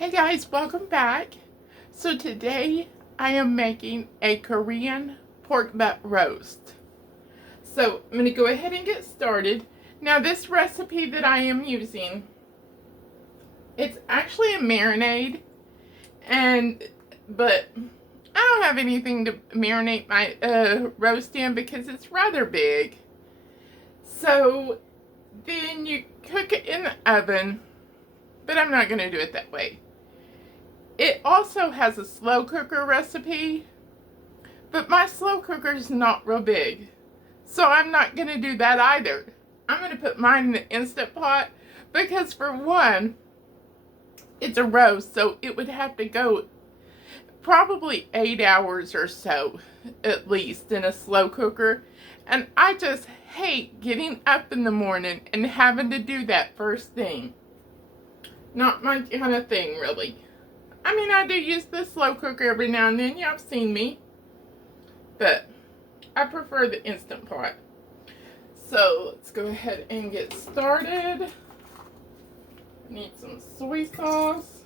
Hey guys, welcome back. So today I am making a Korean pork butt roast. So I'm going to go ahead and get started. Now this recipe that I am using, it's actually a marinade, but I don't have anything to marinate my roast in because it's rather big. So then you cook it in the oven, but I'm not going to do it that way. It also has a slow cooker recipe, but my slow cooker is not real big, so I'm not going to do that either. I'm going to put mine in the Instant Pot because, for one, it's a roast, so it would have to go probably 8 hours or so, at least, in a slow cooker. And I just hate getting up in the morning and having to do that first thing. Not my kind of thing, really. I mean, I do use the slow cooker every now and then. Y'all have seen me. But I prefer the Instant Pot. So let's go ahead and get started. Need some soy sauce.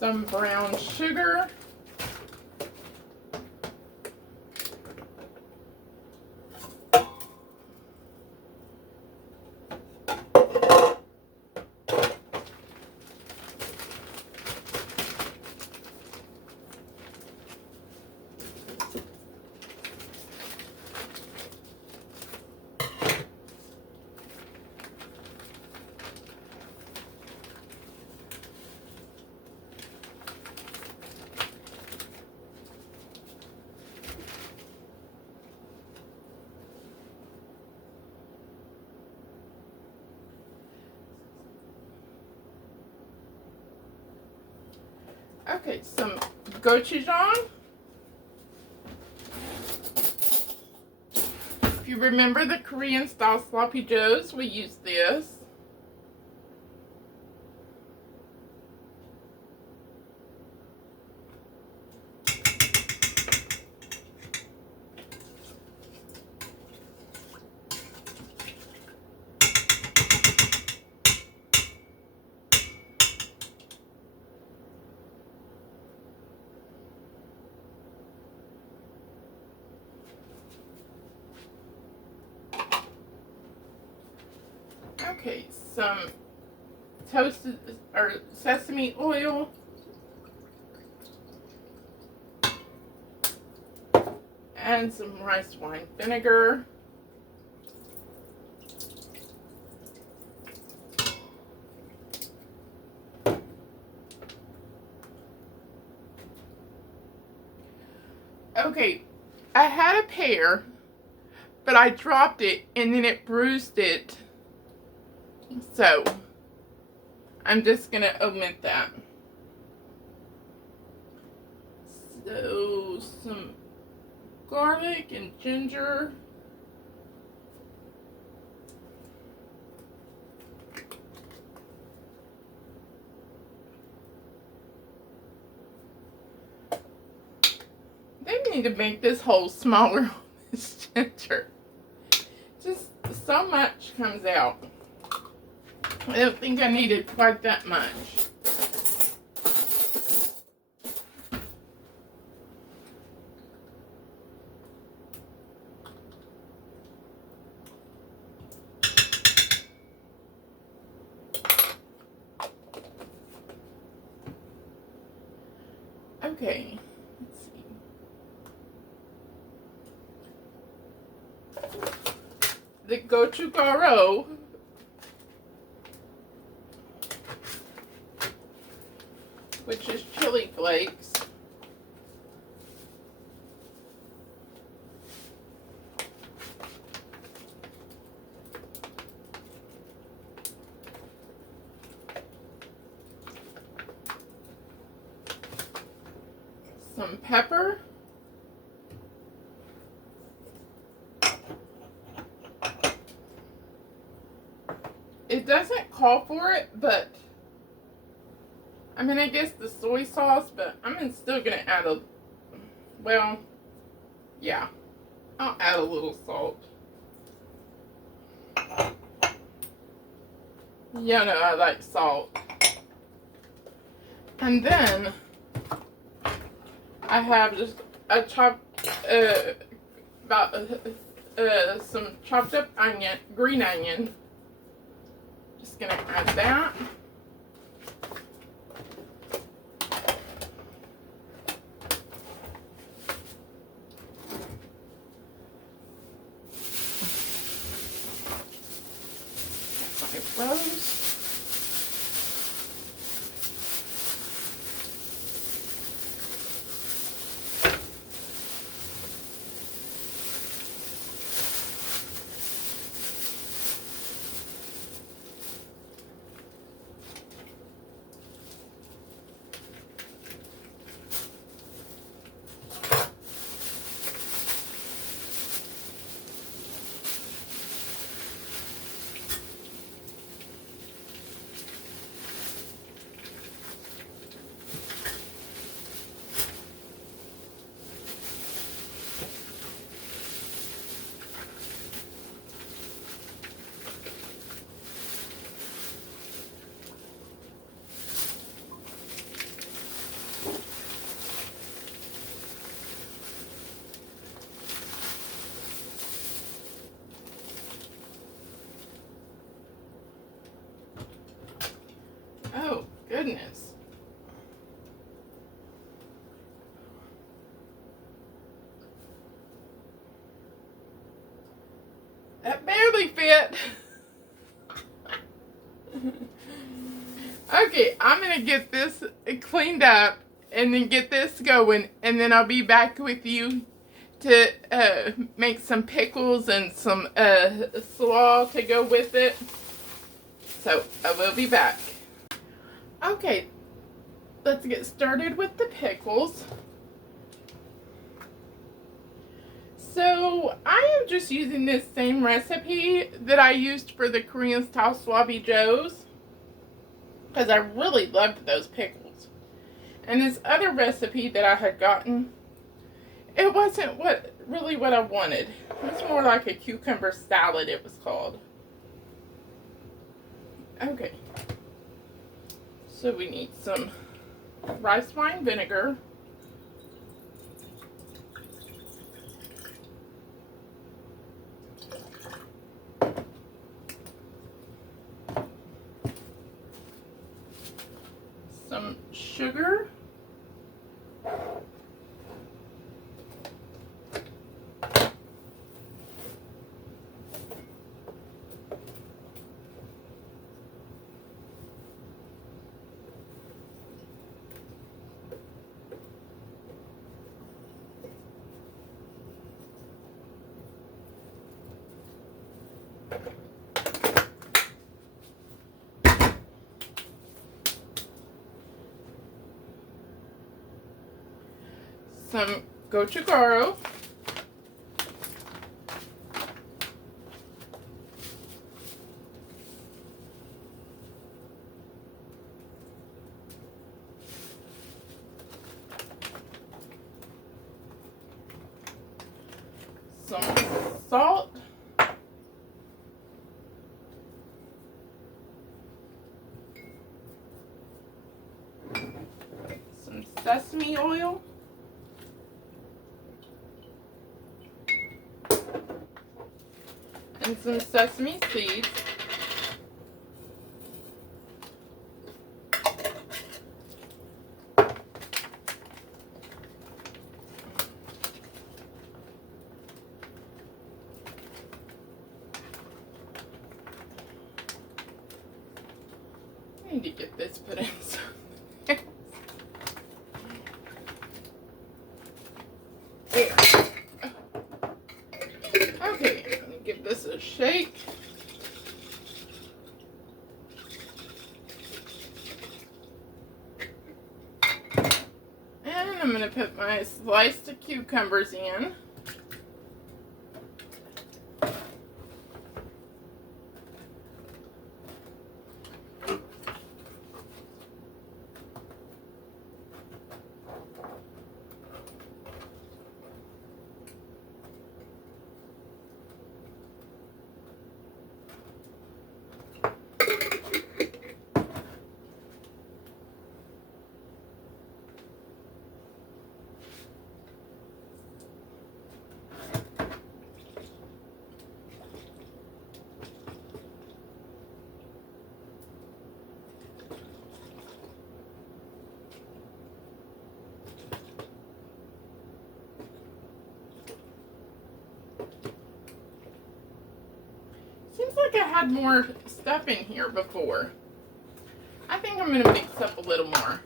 Some brown sugar. Okay, some gochujang. If you remember the Korean style sloppy joes, we use this. Okay, some toasted or sesame oil. And some rice wine vinegar. Okay, I had a pear, but I dropped it and then it bruised it. So, I'm just going to omit that. So, some garlic and ginger. They need to make this hole smaller on this ginger. Just so much comes out. I don't think I needed quite that much. Okay, let's see. The gochujang, which is chili flakes. Some pepper. it doesn't call for it, but I mean, I guess the soy sauce, but I'm still going to add well, yeah, I'll add a little salt. You know, I like salt. And then I have just a chopped, some chopped up onion, green onion. Just gonna add that. My rose. Oh, goodness. That barely fit. Okay, I'm going to get this cleaned up and then get this going, and then I'll be back with you to make some pickles and some slaw to go with it. So, I will be back. Okay, let's get started with the pickles. So, I am just using this same recipe that I used for the Korean style sloppy joes, because I really loved those pickles. And this other recipe that I had gotten, it wasn't really what I wanted. It was more like a cucumber salad, it was called. Okay. So we need some rice wine vinegar. Some sugar. Some gochujang. Some salt. Some sesame oil. And some sesame seeds. I need to get this put in somewhere. There. Okay, I'm gonna give this a shake. And I'm gonna put my sliced cucumbers in. Seems like I had more stuff in here before. I think I'm going to mix up a little more.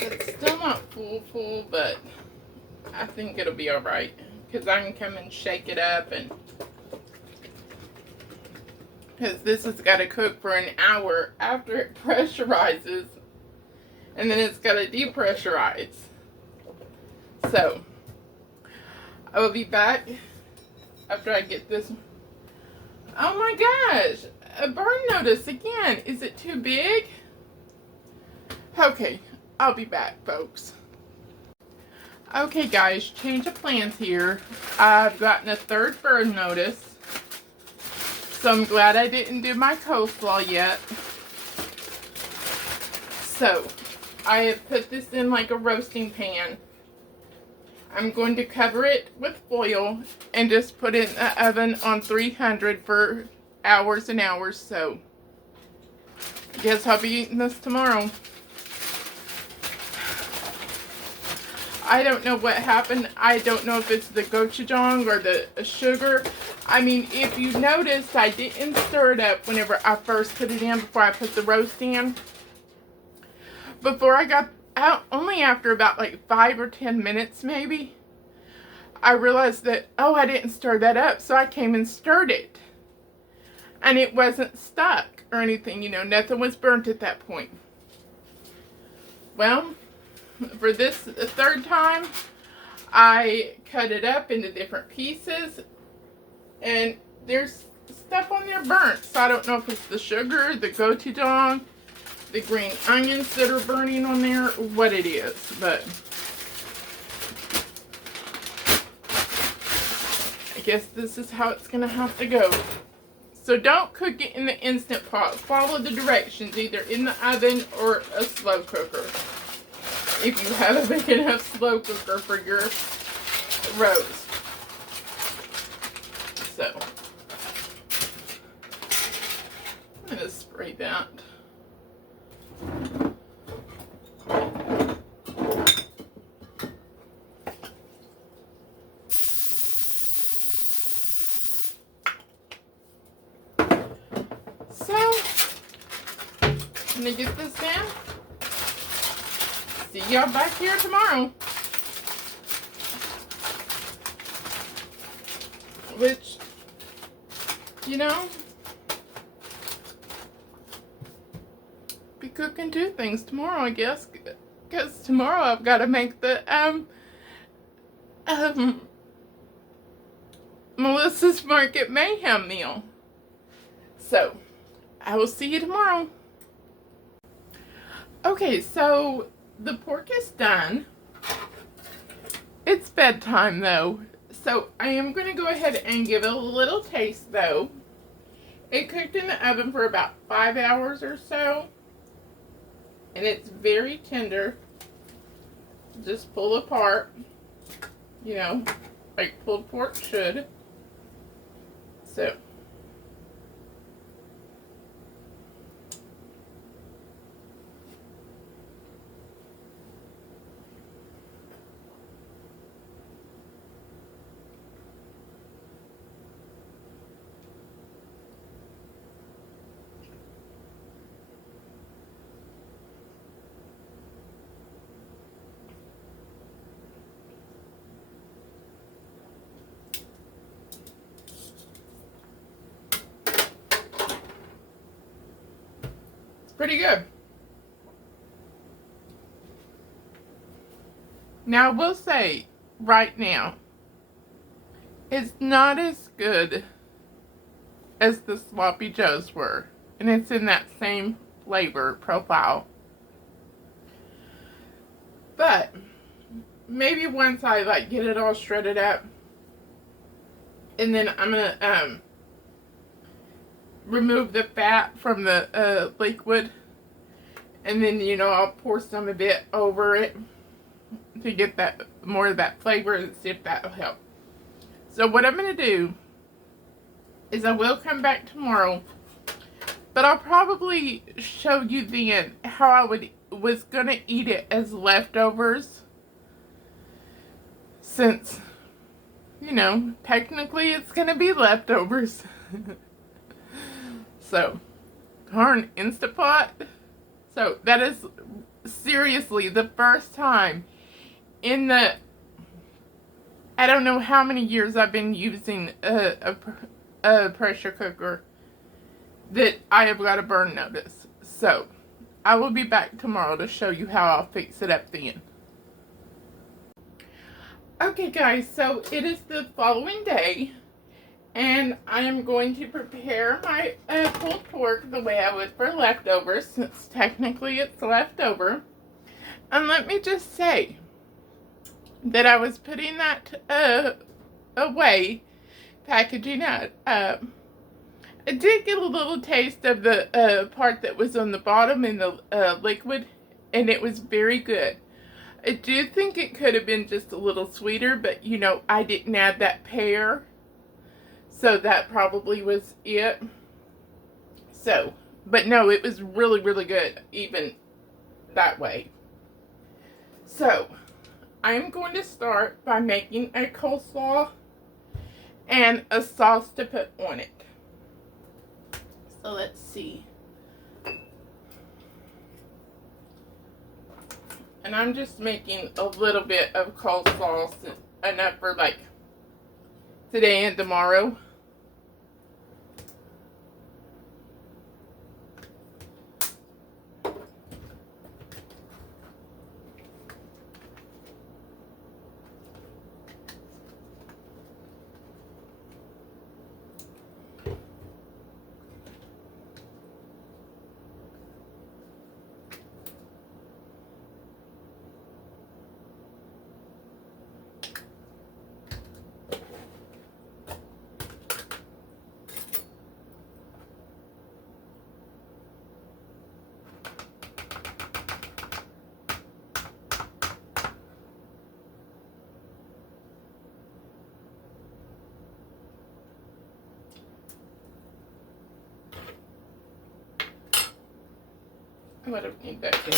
It's still not full, but I think it'll be alright. Because I can come and shake it up, and because this has got to cook for an hour after it pressurizes, and then it's got to depressurize. So I will be back after I get this. Oh my gosh, a burn notice again. Is it too big? Okay, I'll be back, folks. Okay guys, change of plans here. I've gotten a third burn notice, so I'm glad I didn't do my coleslaw yet. So I have put this in like a roasting pan. I'm going to cover it with foil and just put it in the oven on 300 for hours and hours. So I guess I'll be eating this tomorrow. I don't know what happened. I don't know if it's the gochujang or the sugar. I mean, if you noticed, I didn't stir it up whenever I first put it in, before I put the roast in. Before I got out, only after about like 5 or 10 minutes maybe, I realized that, oh, I didn't stir that up. So I came and stirred it. And it wasn't stuck or anything, you know, nothing was burnt at that point. Well, for this third time, I cut it up into different pieces, and there's stuff on there burnt. So I don't know if it's the sugar, the gochujang, the green onions that are burning on there, what it is, but I guess this is how it's gonna have to go. So don't cook it in the Instant Pot. Follow the directions, either in the oven or a slow cooker, if you have a big enough slow cooker for your roast. So I'm going to spray that. So I'm going to get this down. See y'all back here tomorrow. Which, you know, be cooking two things tomorrow, I guess. Because tomorrow I've got to make the, Melissa's Market Mayhem meal. So, I will see you tomorrow. Okay, so the pork is done. It's bedtime though, so I am going to go ahead and give it a little taste though. It cooked in the oven for about 5 hours or so, and it's very tender. Just pull apart, you know, like pulled pork should. So Pretty good. Now, I will say right now, it's not as good as the Sloppy Joes were. And it's in that same flavor profile. But maybe once I like get it all shredded up, and then I'm gonna remove the fat from the liquid, and then I'll pour some of it over it to get that more of that flavor and see if that'll help. So what I'm gonna do is I will come back tomorrow, but I'll probably show you then how I was gonna eat it as leftovers, since technically it's gonna be leftovers. So, darn Instapot. So that is seriously the first time in the I don't know how many years I've been using a pressure cooker that I have got a burn notice. So I will be back tomorrow to show you how I'll fix it up then. Okay guys, so it is the following day, and I am going to prepare my pulled pork the way I would for leftovers, since technically it's leftover. And let me just say that I was putting that away, packaging it up. I did get a little taste of the part that was on the bottom in the liquid, and it was very good. I do think it could have been just a little sweeter, but I didn't add that pear, so that probably was it. So, but no, it was really, really good, even that way. So, I'm going to start by making a coleslaw and a sauce to put on it. So let's see. And I'm just making a little bit of coleslaw, enough for like today and tomorrow. I would have need that in.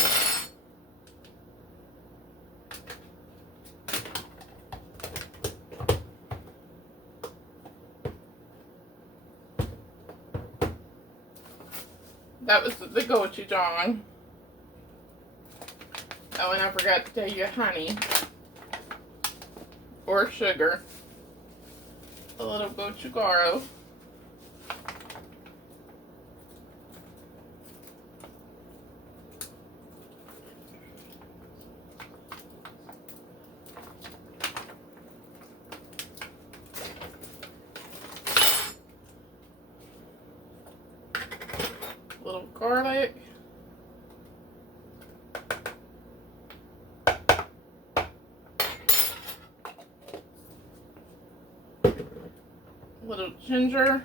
That was the gochujang. Oh, and I forgot to tell you honey or sugar. A little gochujang. Little garlic. Little ginger.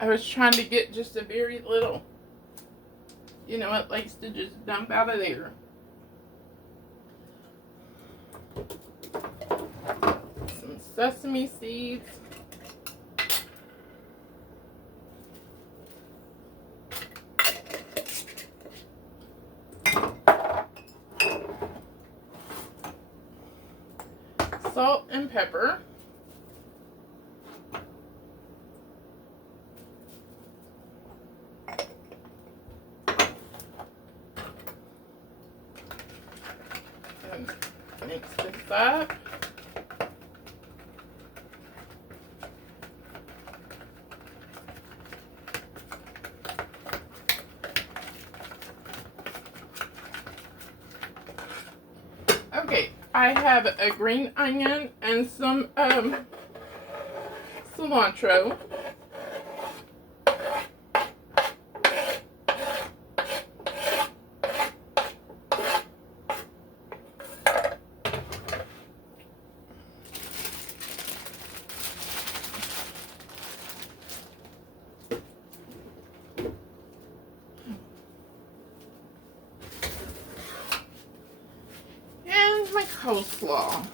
I was trying to get just a very little. It likes to just dump out of there. Some sesame seeds. Salt and pepper. and mix this up. Okay, I have a green onion and some cilantro. And my coleslaw.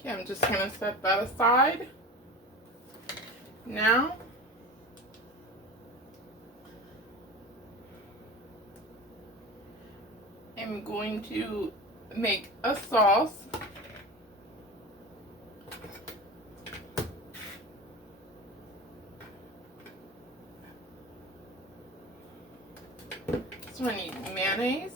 Okay, I'm just going to set that aside. Now, I'm going to make a sauce. So I need mayonnaise.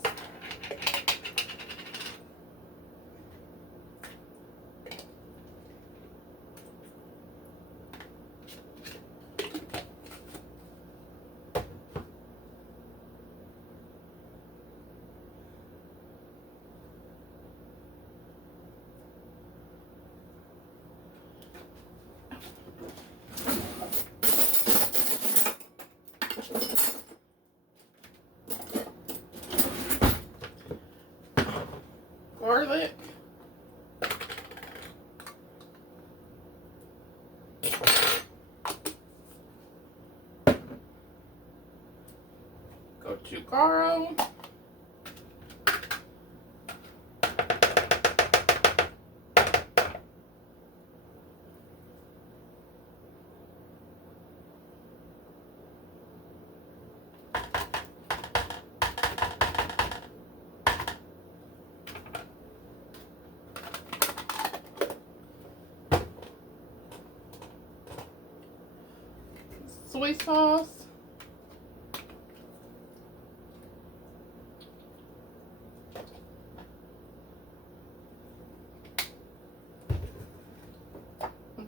Garlic. Gochujang. Soy sauce.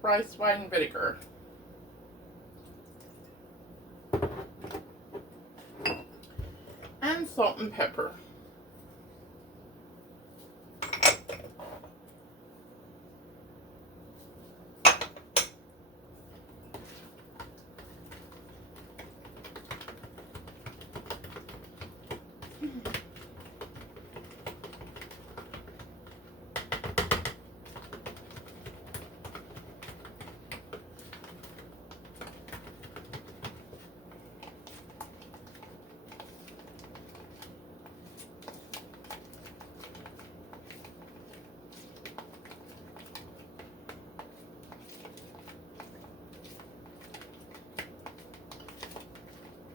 Rice wine vinegar. And salt and pepper.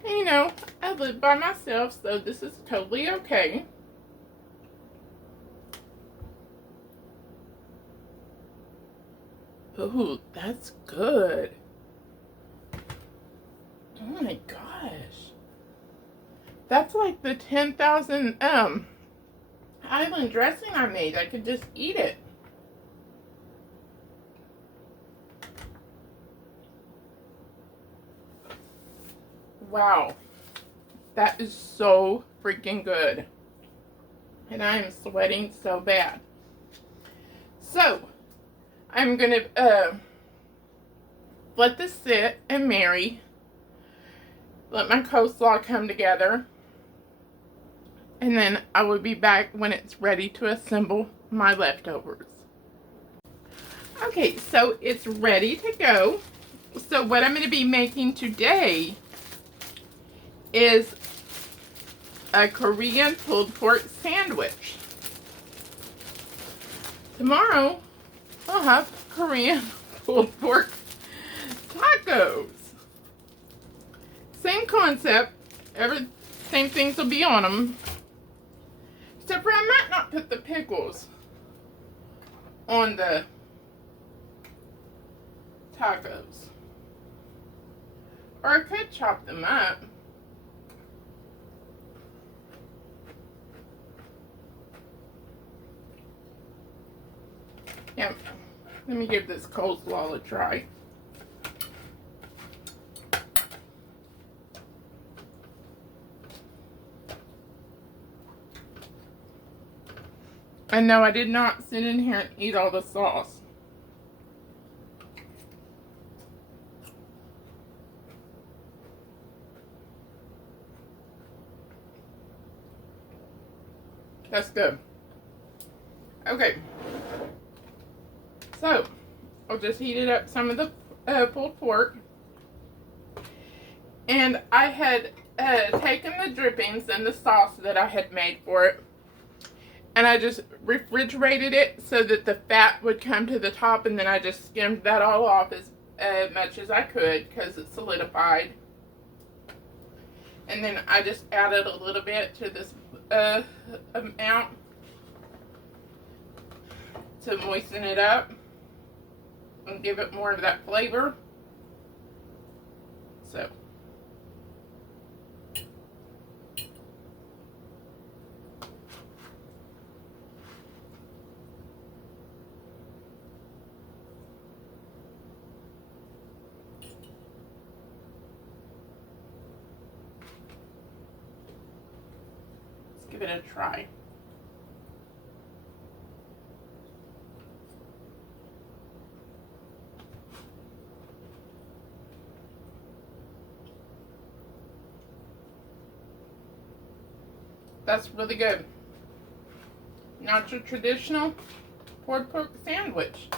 And, you know, I live by myself, so this is totally okay. Ooh, that's good. Oh my gosh. That's like the 10,000 island dressing I made. I could just eat it. Wow. That is so freaking good. And I am sweating so bad. So, I'm going to let this sit and marry. Let my coleslaw come together. And then I will be back when it's ready to assemble my leftovers. Okay, so it's ready to go. So what I'm going to be making today is a Korean pulled pork sandwich. Tomorrow, I'll have Korean pulled pork tacos. Same concept. Same things will be on them. Except for I might not put the pickles on the tacos. Or I could chop them up. Yeah, let me give this coleslaw a try. And no, I did not sit in here and eat all the sauce. That's good. Okay. So, I'll just heated up some of the pulled pork. And I had taken the drippings and the sauce that I had made for it. And I just refrigerated it so that the fat would come to the top. And then I just skimmed that all off as much as I could because it solidified. And then I just added a little bit to this amount to moisten it up and give it more of that flavor. So. Give it a try. That's really good. Not your traditional pulled pork sandwich.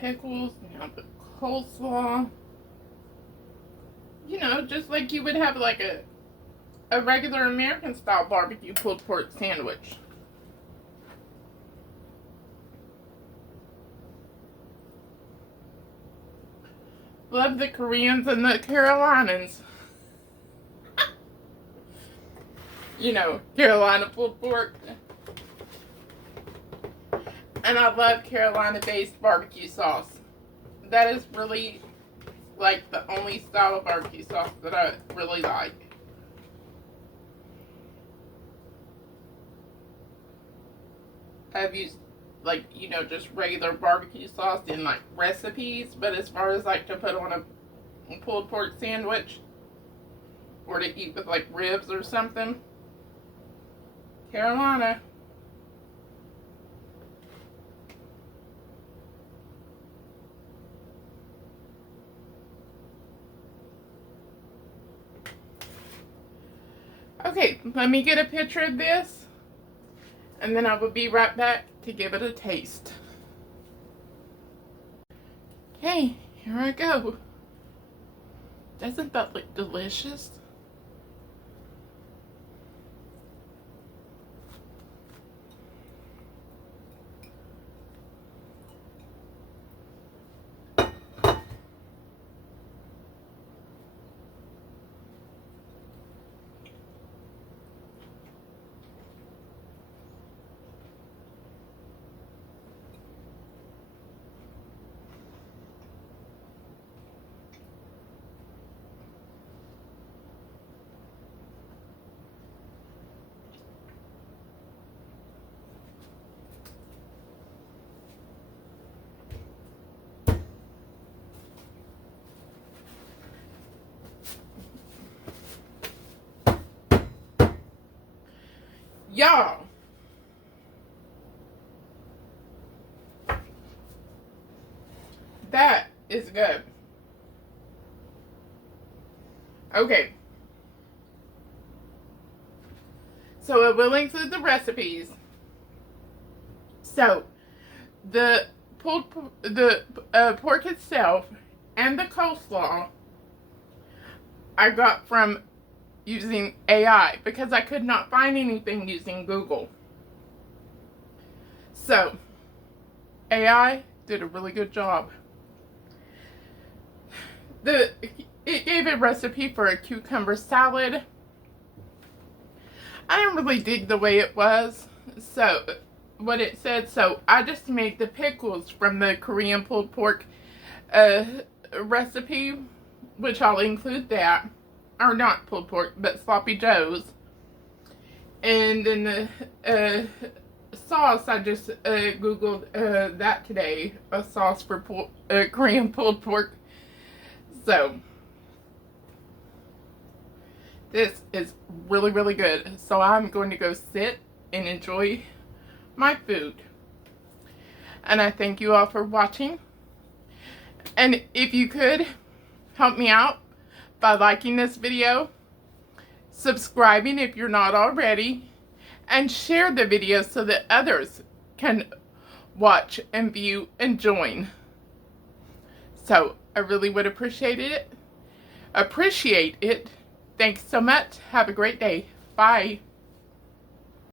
Pickles, now the coleslaw. You know, just like you would have like a regular American style barbecue pulled pork sandwich. Love the Koreans and the Carolinas. You know, Carolina pulled pork. And I love Carolina-based barbecue sauce. That is really, like, the only style of barbecue sauce that I really like. I've used, like, you know, just regular barbecue sauce in, like, recipes. But as far as, like, to put on a pulled pork sandwich or to eat with, like, ribs or something, Carolina. Okay, let me get a picture of this, and then I will be right back to give it a taste. Okay, here I go. Doesn't that look delicious? Y'all, that is good. Okay. So it will include the recipes. So the pork itself and the coleslaw I got from using AI because I could not find anything using Google. So AI did a really good job. It gave a recipe for a cucumber salad. I didn't really dig the way it was, so what it said, so I just made the pickles from the Korean pulled pork recipe, which I'll include that, or not pulled pork, but sloppy joes. And then the sauce, I just googled that today, a sauce for Korean pulled pork. So this is really, really good. So I'm going to go sit and enjoy my food. And I thank you all for watching. And if you could help me out by liking this video, subscribing if you're not already, and share the video so that others can watch and view and join. So I really would appreciate it. Thanks so much. Have a great day. Bye.